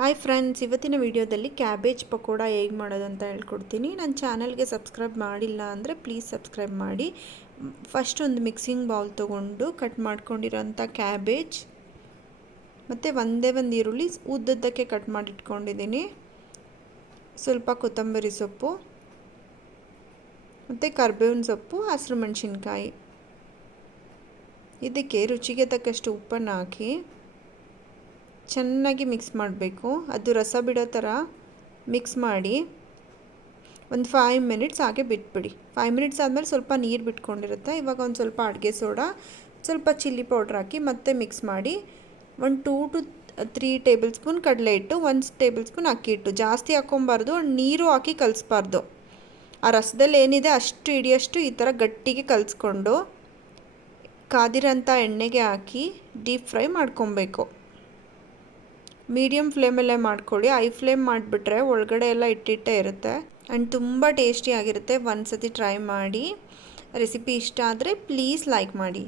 Hi friends, ಇವತ್ತಿನ ವಿಡಿಯೋದಲ್ಲಿ cabbage pakoda ಹೇಗೆ ಮಾಡೋದು ಅಂತ ಹೇಳ್ಕೊಡ್ತೀನಿ. ನನ್ನ ಚಾನಲ್ಗೆ ಸಬ್ಸ್ಕ್ರೈಬ್ ಮಾಡಿಲ್ಲ ಅಂದರೆ ಪ್ಲೀಸ್ ಸಬ್ಸ್ಕ್ರೈಬ್ ಮಾಡಿ. ಫಸ್ಟ್ ಒಂದು ಮಿಕ್ಸಿಂಗ್ ಬೌಲ್ ತೊಗೊಂಡು ಕಟ್ ಮಾಡ್ಕೊಂಡಿರೋಂಥ ಕ್ಯಾಬೇಜ್ ಮತ್ತು ಒಂದೇ ಒಂದು ಈರುಳ್ಳಿ ಉದ್ದದ್ದಕ್ಕೆ ಕಟ್ ಮಾಡಿ ಇಟ್ಕೊಂಡಿದ್ದೀನಿ, ಸ್ವಲ್ಪ ಕೊತ್ತಂಬರಿ ಸೊಪ್ಪು ಮತ್ತು ಕರಿಬೇವಿನ ಸೊಪ್ಪು, ಹಸಿರು ಮೆಣಸಿನ್ಕಾಯಿ. ಇದಕ್ಕೆ ರುಚಿಗೆ ತಕ್ಕಷ್ಟು ಉಪ್ಪನ್ನು ಹಾಕಿ ಚೆನ್ನಾಗಿ ಮಿಕ್ಸ್ ಮಾಡಬೇಕು. ಅದು ರಸ ಬಿಡೋ ಥರ ಮಿಕ್ಸ್ ಮಾಡಿ ಒಂದು 5 ಮಿನಿಟ್ಸ್ ಹಾಗೆ ಬಿಟ್ಬಿಡಿ. 5 ಮಿನಿಟ್ಸ್ ಆದಮೇಲೆ ಸ್ವಲ್ಪ ನೀರು ಬಿಟ್ಕೊಂಡಿರುತ್ತೆ. ಇವಾಗ ಒಂದು ಸ್ವಲ್ಪ ಅಡುಗೆ ಸೋಡಾ, ಸ್ವಲ್ಪ ಚಿಲ್ಲಿ ಪೌಡ್ರ್ ಹಾಕಿ ಮತ್ತೆ ಮಿಕ್ಸ್ ಮಾಡಿ ಒಂದು 2 to 3 ಟೇಬಲ್ ಸ್ಪೂನ್ ಕಡಲೆ ಹಿಟ್ಟು, 1 ಟೇಬಲ್ ಸ್ಪೂನ್ ಅಕ್ಕಿ ಹಿಟ್ಟು. ಜಾಸ್ತಿ ಹಾಕ್ಕೊಬಾರ್ದು, ನೀರು ಹಾಕಿ ಕಲಿಸ್ಬಾರ್ದು. ಆ ರಸದಲ್ಲಿ ಏನಿದೆ ಅಷ್ಟು ಹಿಡಿಯಷ್ಟು ಈ ಥರ ಗಟ್ಟಿಗೆ ಕಲಿಸ್ಕೊಂಡು ಕಾದಿರೋಂಥ ಎಣ್ಣೆಗೆ ಹಾಕಿ ಡೀಪ್ ಫ್ರೈ ಮಾಡ್ಕೊಬೇಕು. ಮೀಡಿಯಮ್ ಫ್ಲೇಮಲ್ಲೇ ಮಾಡ್ಕೊಳ್ಳಿ. ಹೈ ಫ್ಲೇಮ್ ಮಾಡಿಬಿಟ್ರೆ ಒಳಗಡೆ ಎಲ್ಲ ಇಟ್ಟಿಟ್ಟೇ ಇರುತ್ತೆ ಆ್ಯಂಡ್ ತುಂಬ ಟೇಸ್ಟಿಯಾಗಿರುತ್ತೆ. ಒಂದು ಸತಿ ಟ್ರೈ ಮಾಡಿ. ರೆಸಿಪಿ ಇಷ್ಟ ಆದರೆ ಪ್ಲೀಸ್ ಲೈಕ್ ಮಾಡಿ.